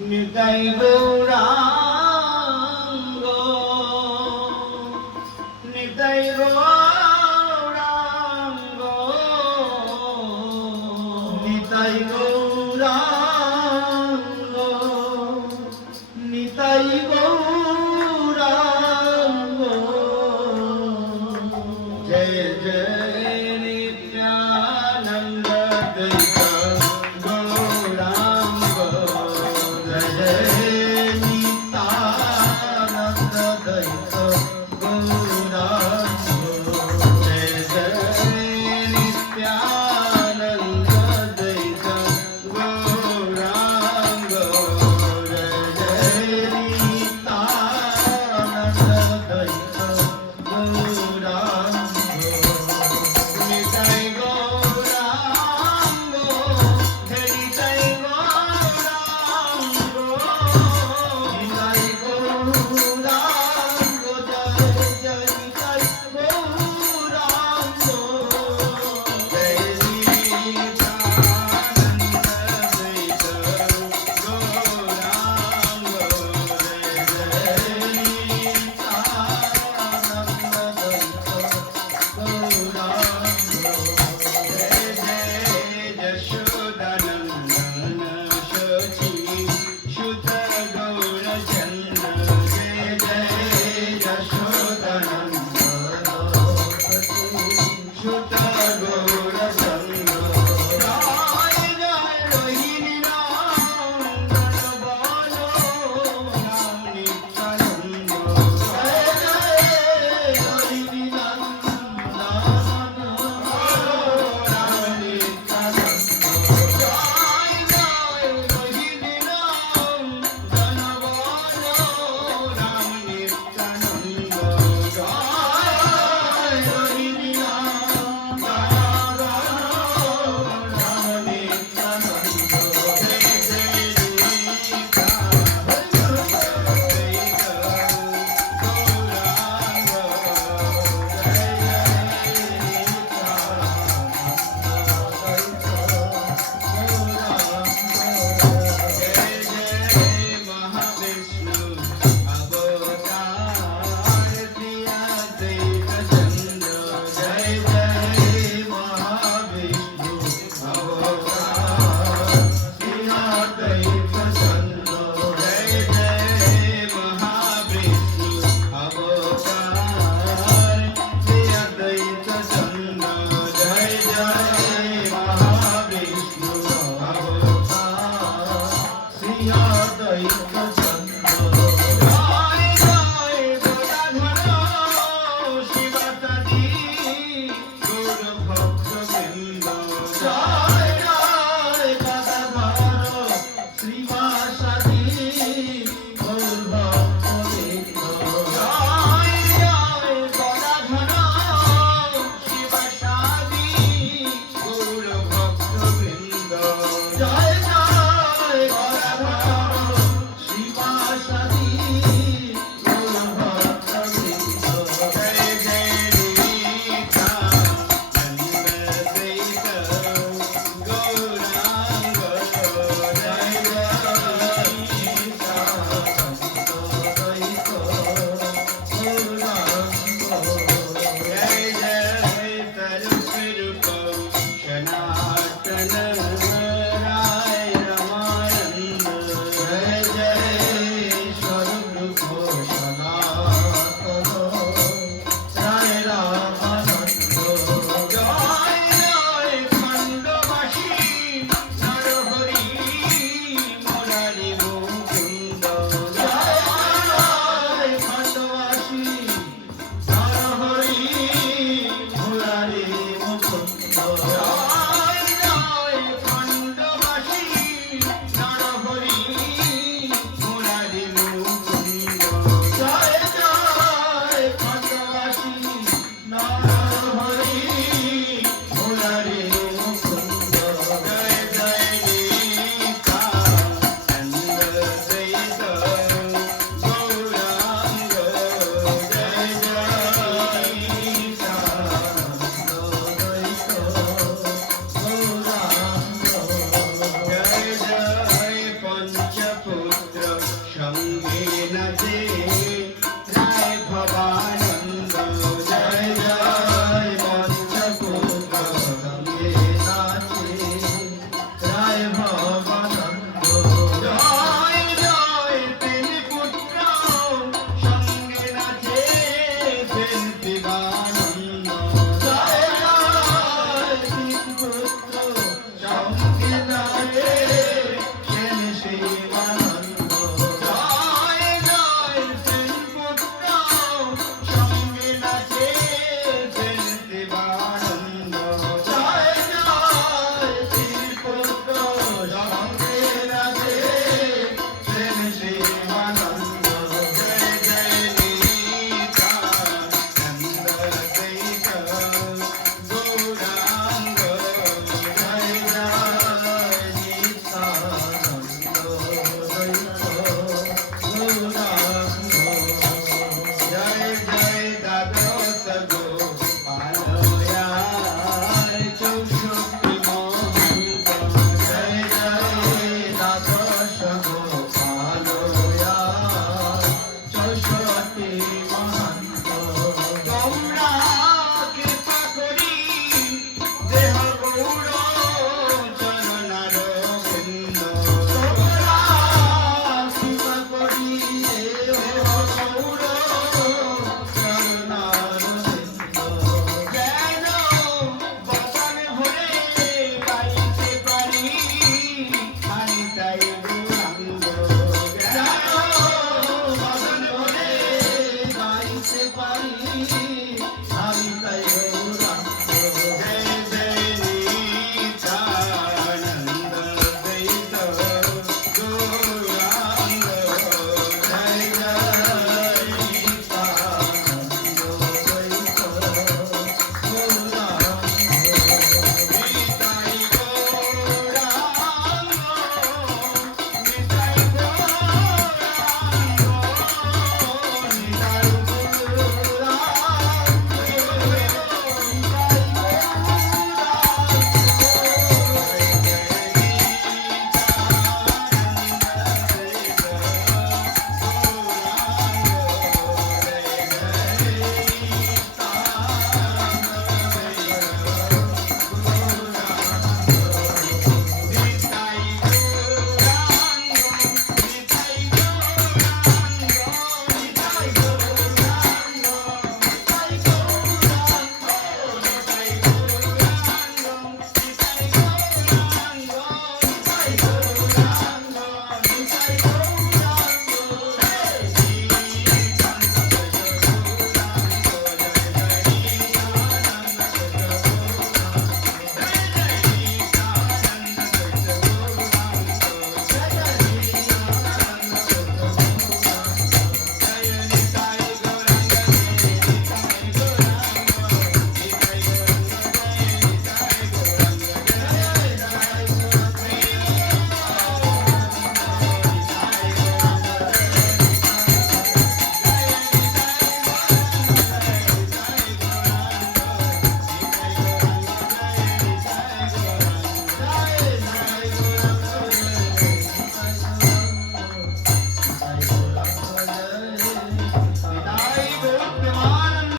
নিতাই গৌরাঙ্গ নিতাই গৌরাঙ্গ নিতাই গৌরাঙ্গ নিতাই গৌরাঙ্গ জয় জয় নিত্যানন্দ দ্বৈত গৌরাঙ্গ জয় জয় নিত্যানন্দ দ্বৈত গৌরাঙ্গ জয় জয় নিত্যানন্দ দ্বৈত গৌরাঙ্গ জয় জয় নিত্যানন্দ দ্বৈত গৌরাঙ্গ নিতাই গৌরাঙ্গ নিতাই গৌরাঙ্গ নিতাই গৌরাঙ্গ জয় জয় নিতাই গৌরাঙ্গ জয় নিত্যানন্দ দ্বৈত গৌরাঙ্গ জয় জয় নিত্যানন্দ দ্বৈত গৌরাঙ্গ জয় জয় যশোদানন্দন শচী সুত গৌরচন্দ্র জয় জয় যশোদানন্দন শচী সুত গৌরচন্দ্র জয় জয় রোহিণী নন্দন বলো রাম নিত্যানন্দ জয় জয় রোহিণী নন্দন বলো রাম নিত্যানন্দ জয় জয় রোহিণী নন্দন বলো রাম নিত্যানন্দ জয় রোহিণী নন্দন বলো রাম নিত্যানন্দ জয় মহাবিষ্ণু অবতার প্রিয়া দৈব চন্দ্র জয় জয় মহাবিষ্ণু অবতার প্রিয়া দৈব চন্দ্র জয় জয় মহাবিষ্ণু অবতার প্রিয়া দৈব চন্দ্র জয় জয় মহাবিষ্ণু অবতার প্রিয়া দৈব চন্দ্র জয় জয় গদাধর শিবতী গৌর ভক্তবৃন্দ জয় জয় গদাধর শ্রীবাসাদি গৌর ভক্তবৃন্দ জয় জয় গদাধর শিবসাদি গৌর ভক্তবৃন্দ জয় জয় গদাধর শিবসাদি মালা